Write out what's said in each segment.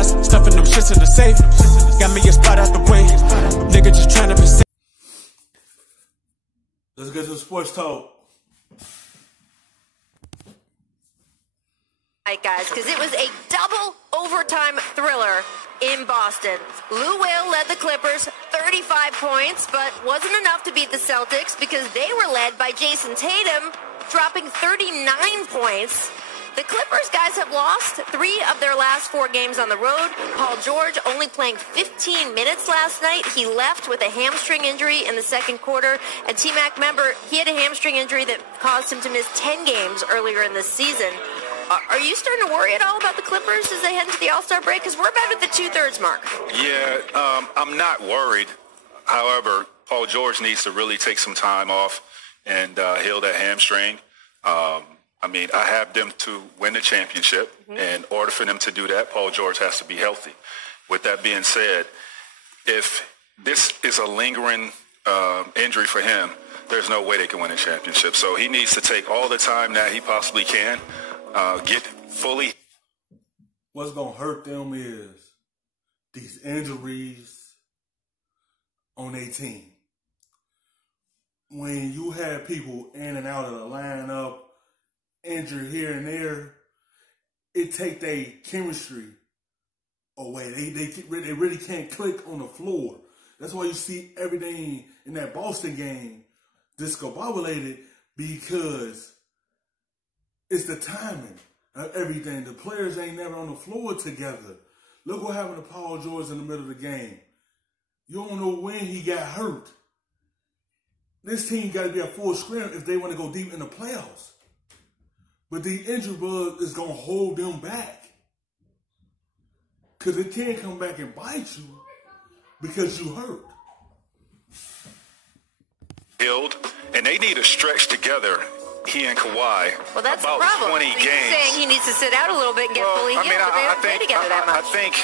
fast, stuffing them shits in the safe. Got me a spot out the way. Nigga just trying to be safe. Let's get to the sports talk. Right, guys, because it was a double overtime thriller in Boston. Lou Will led the Clippers 35 points, but wasn't enough to beat the Celtics because they were led by Jason Tatum, dropping 39 points. The Clippers, guys, have lost 3 of their last 4 games on the road. Paul George only playing 15 minutes last night. He left with a hamstring injury in the second quarter. And T-Mac, remember, he had a hamstring injury that caused him to miss 10 games earlier in this season. Are you starting to worry at all about the Clippers as they head into the All-Star break? Because we're about at the 2/3 mark. Yeah, I'm not worried. However, Paul George needs to really take some time off and heal that hamstring. I mean, I have them to win the championship. In order for them to do that, Paul George has to be healthy. With that being said, if this is a lingering injury for him, there's no way they can win a championship. So he needs to take all the time that he possibly can, get fully. What's going to hurt them is these injuries on their team. When you have people in and out of the lineup, injured here and there, it take their chemistry away. They really can't click on the floor. That's why you see everything in that Boston game discombobulated, because it's the timing of everything. The players ain't never on the floor together. Look what happened to Paul George in the middle of the game. You don't know when he got hurt. This team got to be at full scrim if they want to go deep in the playoffs. But the injury bug is going to hold them back. Because it can come back and bite you because you hurt. Healed, and they need to stretch together, he and Kawhi, well, that's about the problem. 20 games. He's saying he needs to sit out a little bit and get fully healed. I think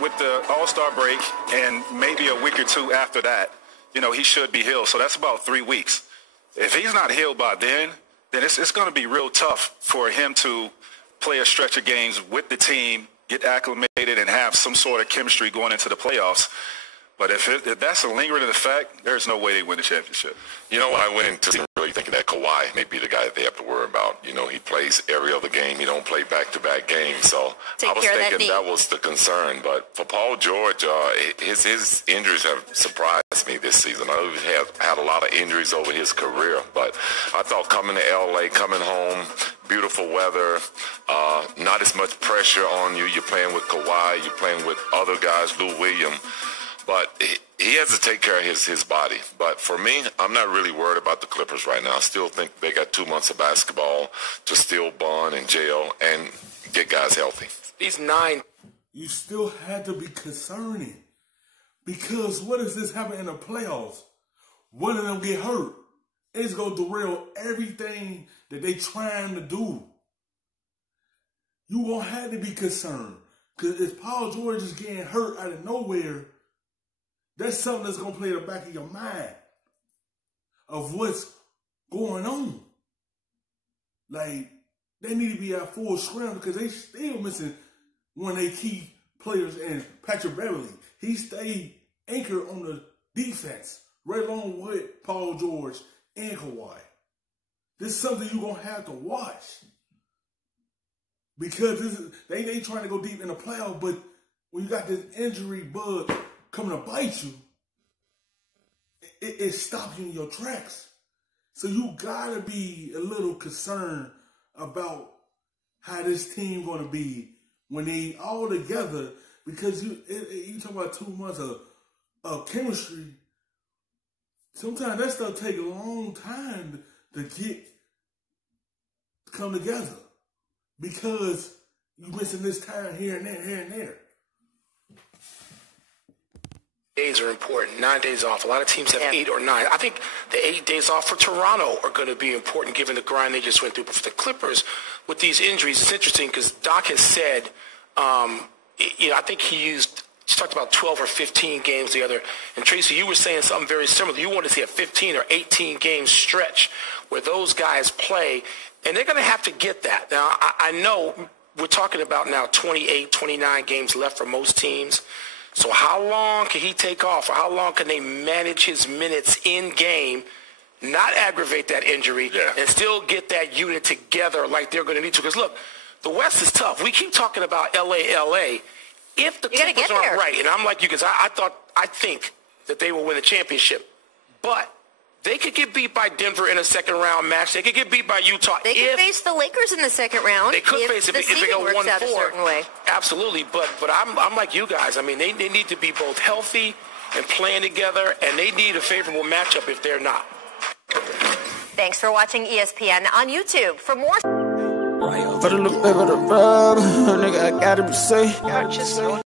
with the All-Star break and maybe a week or two after that, you know, he should be healed. So that's about 3 weeks. If he's not healed by then it's going to be real tough for him to play a stretch of games with the team, get acclimated, and have some sort of chemistry going into the playoffs. But if that's a lingering effect, there's no way they win the championship. You know, when I went into really thinking that Kawhi may be the guy that they have to worry about. You know, he plays every other game. He don't play back-to-back games. So I was thinking that was the concern. But for Paul George, his injuries have surprised me this season. I know he has had a lot of injuries over his career. But I thought coming to L.A., coming home, beautiful weather, not as much pressure on you. You're playing with Kawhi. You're playing with other guys, Lou Williams. But he has to take care of his body. But for me, I'm not really worried about the Clippers right now. I still think they got 2 months of basketball to still bond and jail and get guys healthy. These 9. You still had to be concerning. Because what if this happen in the playoffs? One of them get hurt. It's going to derail everything that they trying to do. You won't have to be concerned. Because if Paul George is getting hurt out of nowhere, that's something that's going to play in the back of your mind of what's going on. Like, they need to be at full scrum because they still missing one of their key players in Patrick Beverly. He stayed anchored on the defense right along with Paul George and Kawhi. This is something you're going to have to watch. Because they trying to go deep in the playoff, but when you got this injury bug coming to bite you, it stops you in your tracks. So you gotta be a little concerned about how this team gonna be when they all together, because you talk about 2 months of chemistry. Sometimes that stuff take a long time to come together because you missing this time here and there, here and there. Days are important. 9 days off. A lot of teams have 8 or 9. I think the 8 days off for Toronto are going to be important given the grind they just went through. But for the Clippers, with these injuries, it's interesting because Doc has said, I think he talked about 12 or 15 games together. And Tracy, you were saying something very similar. You want to see a 15 or 18 game stretch where those guys play, and they're going to have to get that. Now, I know we're talking about now 28, 29 games left for most teams. So how long can he take off, or how long can they manage his minutes in game, not aggravate that injury, and still get that unit together like they're going to need to? Because, look, the West is tough. We keep talking about L.A. If the Clippers aren't right, and I'm like you, because I think that they will win the championship, but they could get beat by Denver in a second-round match. They could get beat by Utah. They could face the Lakers in the second round. They could face it if they go 1-4. Absolutely, but I'm like you guys. I mean, they need to be both healthy and playing together, and they need a favorable matchup if they're not. Thanks for watching ESPN on YouTube. For more... For the little bit of the rub, nigga, I gotta be safe.